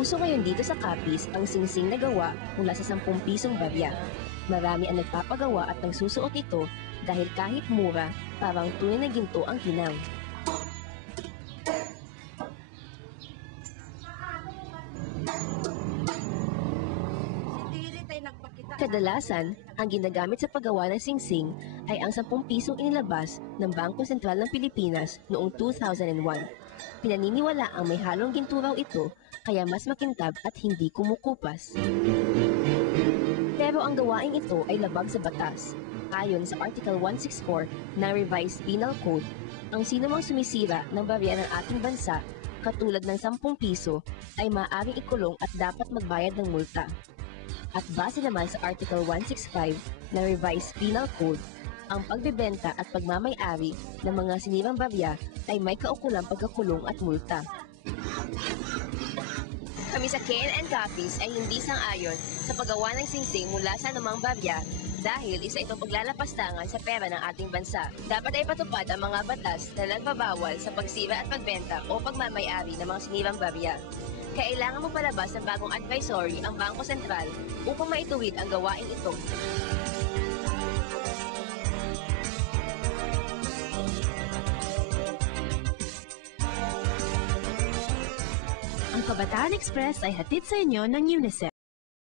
Uso ngayon dito sa Capiz ang singsing na gawa mula sa 10 pisong barya. Marami ang nagpapagawa at nagsusuot ito dahil kahit mura, parang tunay na ginto ang hinang. Kadalasan, ang ginagamit sa paggawa ng singsing ay ang 10 pisong inilabas ng Bangko Sentral ng Pilipinas noong 2001. Pinaniniwala ang may halong ginto raw ito kaya mas makintab at hindi kumukupas. Pero ang gawaing ito ay labag sa batas. Ayon sa Article 164 ng Revised Penal Code, ang sinumang sumisira ng barya ng ating bansa katulad ng 10 piso ay maaaring ikulong at dapat magbayad ng multa. At base naman sa Article 165 ng Revised Penal Code, ang pagbebenta at pagmamay-ari ng mga sinirang barya ay may kaukulang pagkakulong at multa. Kami sa KNN Capiz ay hindi sang-ayon sa paggawa ng singsing mula sa anumang barya dahil isa itong paglalapastangan sa pera ng ating bansa. Dapat ay patupad ang mga batas na nagbabawal sa pagsira at pagbenta o pagmamay-ari ng mga sinirang barya. Kailangan mo palabas ng bagong advisory ang Bangko Sentral upang maituwid ang gawain ito. Ang Kabataan Express ay hatid sa inyo ng UNICEF.